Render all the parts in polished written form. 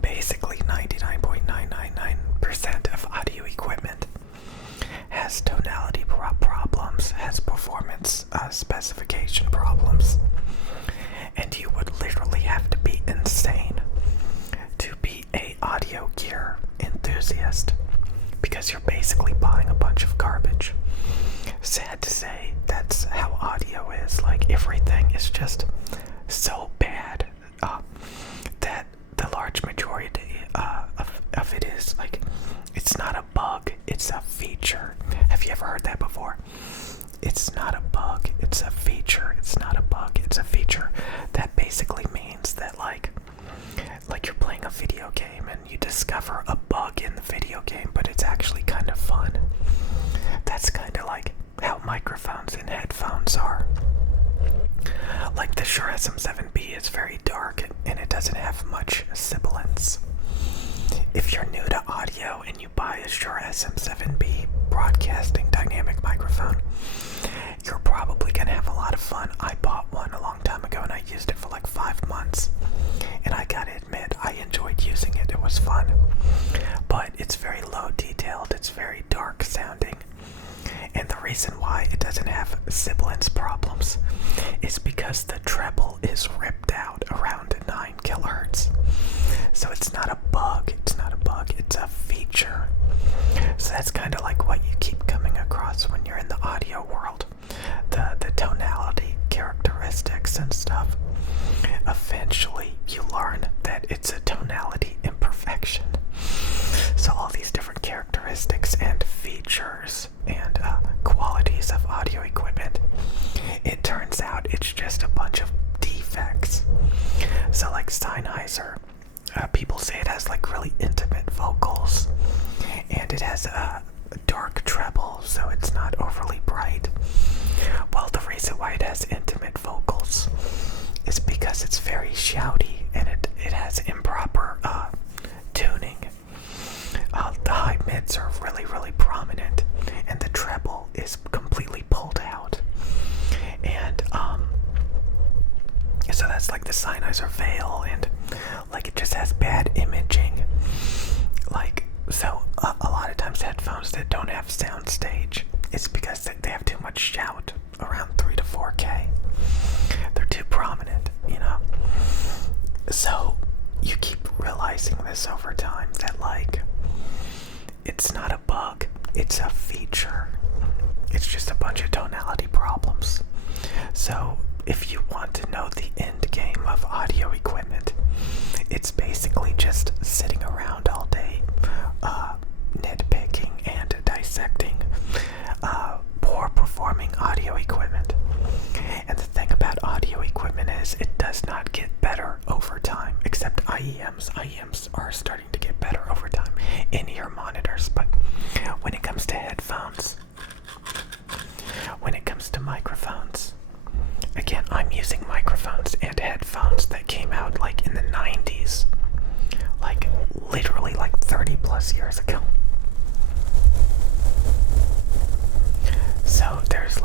basically 99.999% of audio equipment has tonality problems, has performance specification problems, and you would literally have to be insane to be a audio gear enthusiast, because you're basically buying a bunch of garbage. Sad to say, that's how audio is. Like, everything is just so bad that the large majority of it is like, it's not a bug, it's a feature. Have you ever heard that before? It's not a bug, it's a feature. It's not a bug, it's a feature. That basically means that like you're playing a video game and you discover a bug in the video game, but it's actually kind of fun. That's kind of like how microphones and headphones are. Like the Shure SM7B is very dark and it doesn't have much sibilance. If you're new to audio and you buy a Shure SM7B broadcasting dynamic microphone, you're probably gonna have a lot of fun. I bought one a long time ago and I used it for like 5 months, and I gotta admit, I enjoyed using it. It was fun, but it's very low detailed, it's very dark sounding, and the reason why it doesn't have sibilance problems is because the treble is ripped out around 9 kilohertz. So it's not a bug, it's a feature. So that's kind of like what you keep coming across when you're in the audio world. The tonality characteristics and stuff. Eventually you learn that it's a tonality imperfection. So all these different characteristics and features and qualities of audio equipment, it turns out it's just a bunch of defects. So like Sennheiser, people say it has like really intimate vocals, and it has a dark treble, so it's not overly bright. Well, the reason why it has intimate vocals is because it's very shouty and it has improper tuning. The high mids are really, really prominent, and the treble is completely pulled out. And so that's like the Sennheiser Veil, and like it just has bad imaging. Like, so a lot of times headphones that don't have soundstage, it's because they have too much shout, around 3 to 4K. They're too prominent, you know? So you keep realizing this over time, that like, it's not a bug, it's a feature. It's just a bunch of tonality problems. So if you want to know the end game of audio equipment, it's basically just sitting around all day, nitpicking and dissecting poor performing audio equipment. And the thing about audio equipment is it does not get better over time, except IEMs. IEMs are starting to get better over time, in-ear monitors. But when it comes to headphones, when it comes to microphones, again, I'm using microphones and headphones that came out like in the 90s, like literally like 30 plus years ago. So there's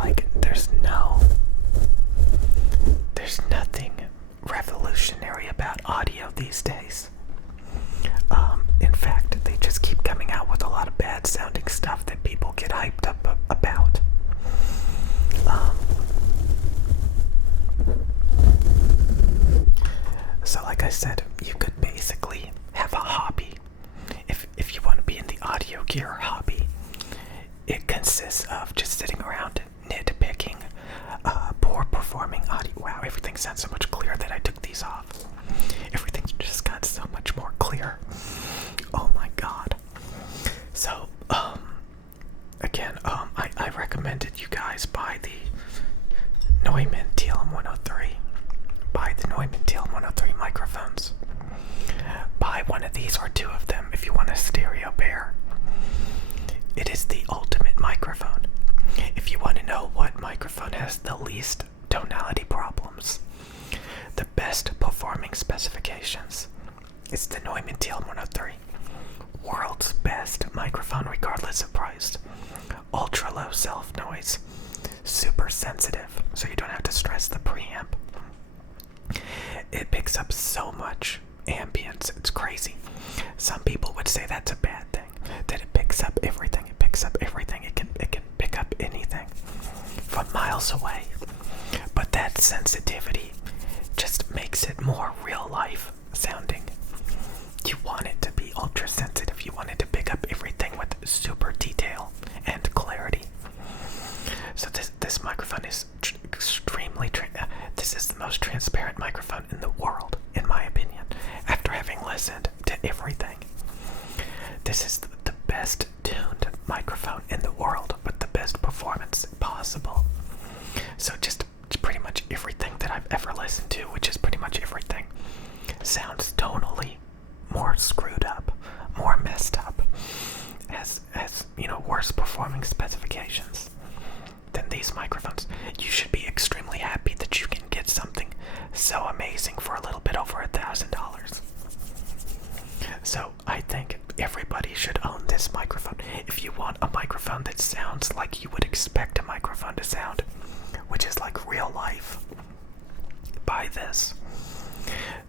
nothing revolutionary about audio these days. In fact, they just keep coming out with a lot of bad sounding stuff that people get hyped up about. So like I said, you could basically have a hobby. If you want to be in the audio gear hobby, it consists of just sitting around nitpicking poor performing audio. Wow, everything sounds so much clearer that I took these off. Everything just got so much more clear. Oh my god. So, again, I recommended you guys buy the Neumann TLM103. Buy the Neumann TLM103 microphones. Buy one of these or 2 of them if you want a stereo pair. It is the ultimate microphone. If you want to know what microphone has the least tonality problems, the best performing specifications, it's the Neumann TL103. World's best microphone regardless of price. Ultra low self noise. Super sensitive, so you don't have to stress the preamp. It picks up so much sensitivity just makes it more real life sounding. You want it to be ultra sensitive. You want it to pick up everything with super detail and clarity. So this microphone is extremely this is the most transparent microphone in the world, in my opinion. After having listened to everything, this is the best tuned microphone in the world with the best performance possible. So just pretty much everything that I've ever listened to, which is pretty much everything, sounds tonally more screwed up, more messed up, has worse performing specifications than these microphones. You should be extremely happy that you can get something so amazing for a little bit over $1,000. So I think everybody should own this microphone. If you want a microphone that sounds like you would expect a microphone to sound, which is like real life, buy this.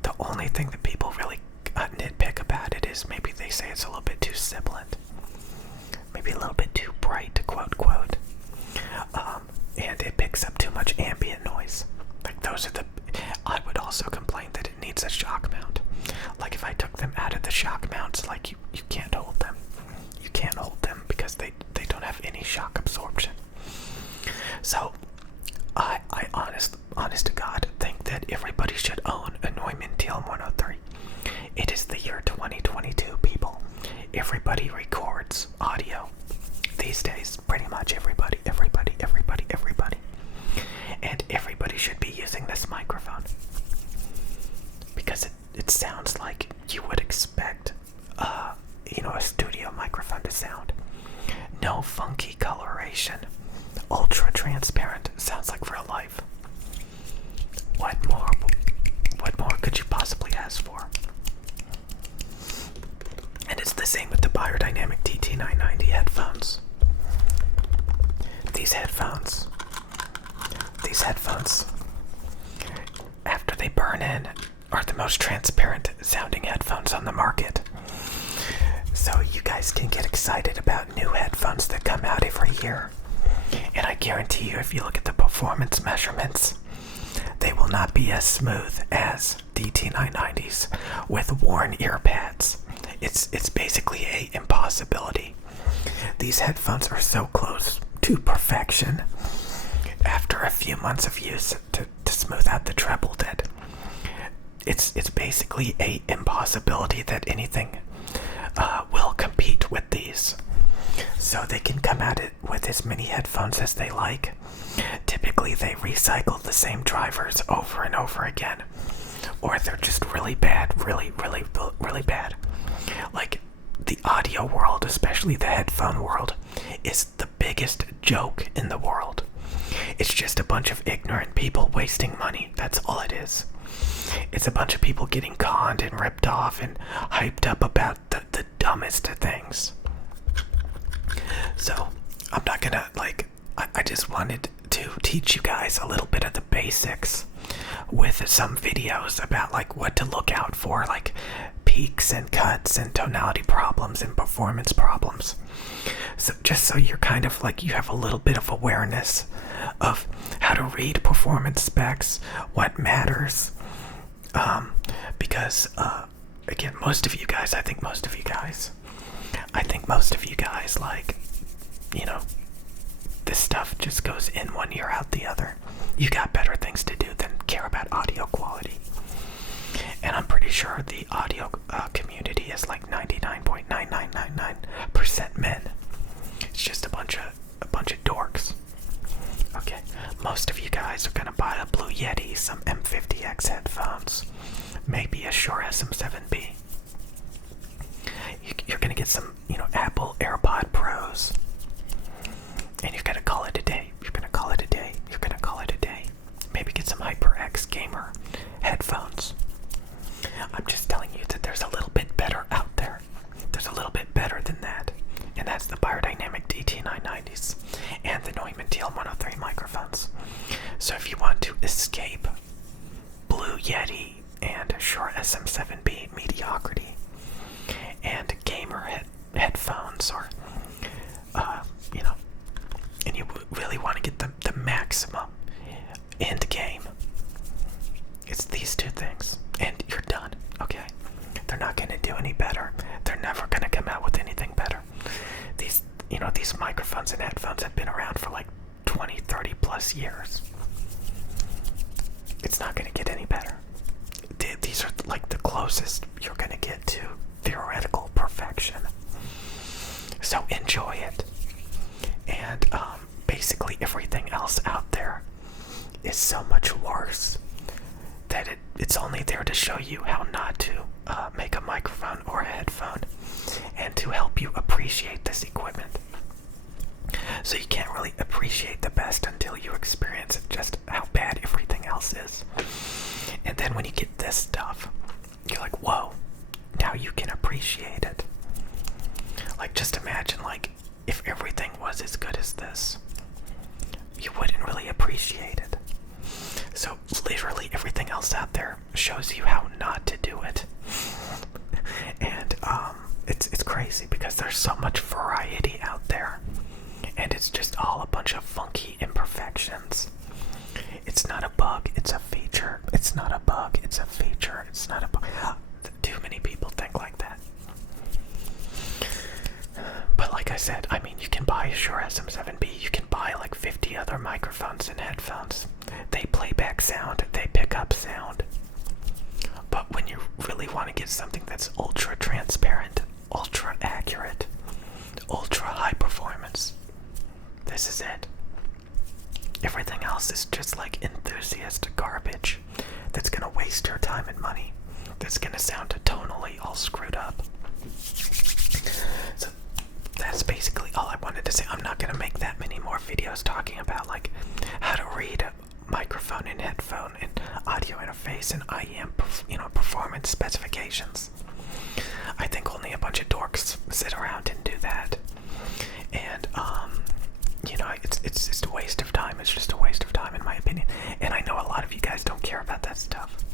The only thing that people really nitpick about it is maybe they say it's a little bit too sibilant, maybe a little bit too bright, quote, and it picks up too much ambient noise. Like I would also complain that it needs a shock mount. Like if I took them out of the shock mounts, like you can't hold them. You can't hold them because they don't have any shock absorption. So I honest to God, think that everybody should own a Neumann TL103. It is the year 2022, people. Everybody records audio these days. Pretty much everybody. And everybody should be using this microphone. Because it sounds like you would expect, a studio microphone to sound. No funky coloration. Ultra transparent. Sounds like real life. What more could you possibly ask for? And it's the same with the Biodynamic DT990 headphones. These headphones, after they burn in, are the most transparent sounding headphones on the market. So you guys can get excited about new headphones that come out every year. And I guarantee you, if you look at the performance measurements, they will not be as smooth as DT990s with worn ear pads. It's basically an impossibility. These headphones are so close to perfection after a few months of use to smooth out the treble that it's basically a impossibility that anything will compete with these. So they can come at it with as many headphones as they like. Typically they recycle the same drivers over and over again, or they're just really bad, really bad. Like the audio world, especially the headphone world, is the biggest joke in the world. It's just a bunch of ignorant people wasting money. That's all it is. It's a bunch of people getting conned and ripped off and hyped up about the dumbest of things. So I'm not gonna I just wanted to teach you guys a little bit of the basics with some videos about what to look out for, like peaks and cuts and tonality problems and performance problems. So just so you're kind of you have a little bit of awareness of how to read performance specs, what matters. Because again, most of you guys this stuff just goes in one ear out the other. You got better things to do than care about audio quality. And I'm pretty sure the audio community is 99.9999% men. It's just a bunch of dorks. Okay, most of you guys are gonna buy a Blue Yeti, some M50X headphones, maybe a Shure SM7B. You're gonna get some, Apple AirPod Pros, and you're gonna call it a day. Maybe get some HyperX Gamer headphones. I'm just telling you that there's a little bit better out there. There's a little bit better than that, and that's the Biodynamic DT990s and the Neumann TL103 microphones. So if you want to escape Blue Yeti and Shure SM7B mediocrity and gamer headphones, or and you really want to get the maximum Endgame these microphones and headphones have been around for like 20, 30 plus years. It's not going to get any better. These are like the closest you're going to get to theoretical perfection. So enjoy it. And basically everything else out there is so much worse that it's only there to show you how not to make a microphone or a headphone, and to help you appreciate this equipment. So you can't really appreciate the best until you experience just how bad everything else is. And then when you get this stuff, you're like, whoa, now you can appreciate it. Like, just imagine, like, if everything was as good as this, you wouldn't really appreciate it. So literally everything else out there shows you how not to do it. And it's crazy because there's so much variety out there, and it's just all a bunch of funky imperfections. It's not a bug, it's a feature. It's not a bug, it's a feature. It's not a bug. Too many people think like that. But like I said, I mean, you can buy a Shure SM7B, you can buy like 50 other microphones and headphones. They play back sound, they pick up sound. But when you really want to get something that's ultra transparent, ultra accurate, ultra high performance, this is it. Everything else is just like enthusiast garbage that's gonna waste your time and money, that's gonna sound tonally all screwed up. So that's basically all I wanted to say. I'm not gonna make that many more videos talking about like how to read a microphone and headphone and audio interface and IEM, performance specifications. I think only a bunch of dorks sit around and do that. And it's just a waste of time. It's just a waste of time, in my opinion. And I know a lot of you guys don't care about that stuff,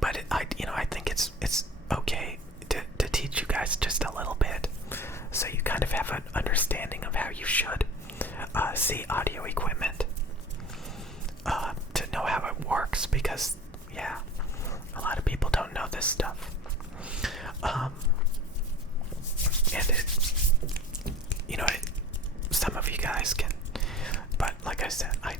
but I think it's okay to teach you guys just a little bit, so you kind of have an understanding of how you should see audio equipment, to know how it works, because yeah, a lot of people don't know this stuff. And some of you guys can, but like I said, I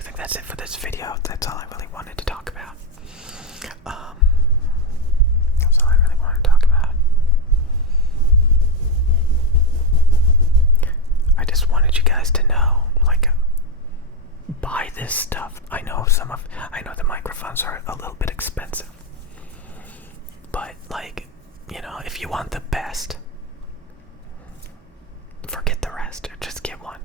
think that's it for this video. That's all I really wanted to talk about. That's all I really wanted to talk about. I just wanted you guys to know, like, buy this stuff. I know the microphones are a little bit expensive, but like, if you want the best, forget the rest. Just get one.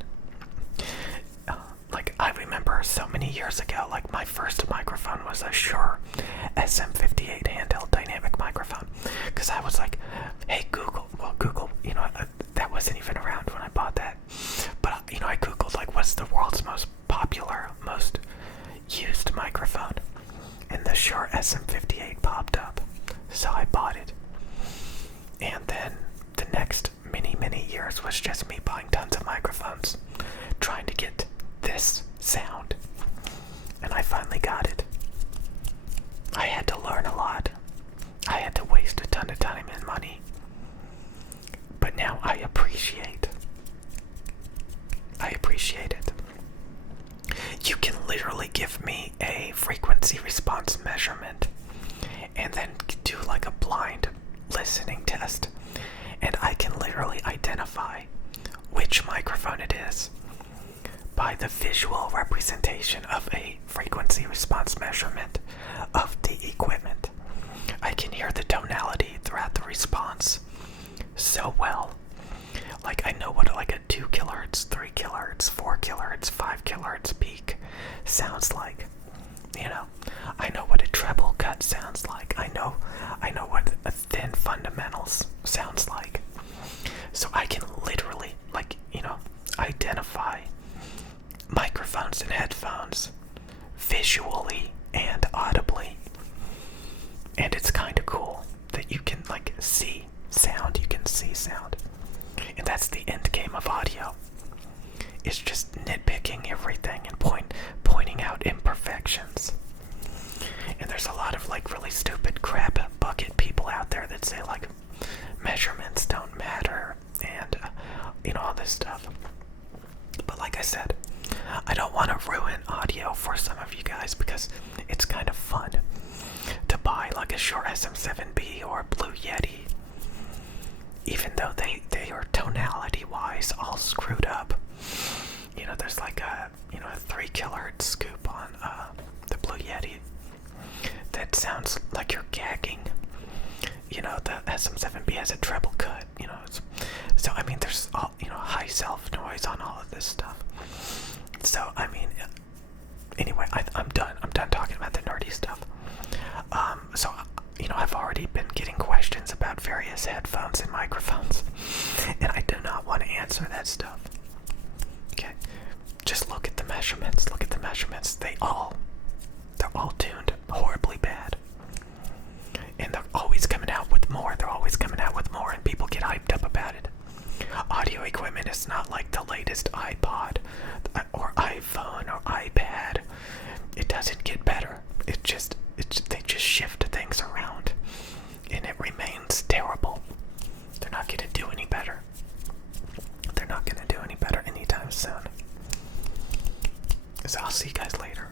Like, I remember so many years ago, like, my first microphone was a Shure SM58 handheld dynamic microphone, because I was like, hey Google, that wasn't even around when I bought that, but I googled like, what's the world's most popular, most used microphone, and the Shure SM58 popped up, so I bought it. And then the next many years was just me buying tons of microphones, trying to get this sound, and I finally got it. I had to learn a lot. I had to waste a ton of time and money, but now I appreciate it. You can literally give me a frequency response measurement and then do like a blind listening test, and I can literally identify which microphone it is by the visual representation of a frequency response measurement of the equipment. I can hear the tonality throughout the response so well. Like, I know what like a 2 kilohertz, 3 kilohertz, 4 kilohertz, 5 kilohertz peak sounds like. I know what a treble cut sounds like. I know what a thin fundamentals sounds like. So I can literally, identify microphones and headphones visually and audibly. And it's kind of cool that you can, see sound. You can see sound. And that's the end game of audio. It's just nitpicking everything and pointing out imperfections. And there's a lot of really stupid crap bucket people out there that say measurements don't all this stuff. But like I said, I don't want to ruin audio for some of you guys because it's kind of fun to buy like a Shure SM7B or a Blue Yeti, even though they are tonality wise all screwed up. There's like a 3 kilohertz scoop on the Blue Yeti that sounds like you're gagging. The SM7B has a treble cut. So I mean, there's all high self noise on all of this stuff. So I mean, anyway, I'm done. I'm done talking about the nerdy stuff. So I've already been getting questions about various headphones and microphones, and I do not want to answer that stuff. Okay, just look at the measurements. Look at the measurements. They're all tuned horribly bad, and they're always coming out with more. They're always coming out with more, and people get hyped up about it. Audio equipment is not like the latest iPod or iPhone or iPad. It doesn't get better. They just shift things around, and it remains terrible. They're not going to do any better. They're not going to do any better anytime soon. So I'll see you guys later.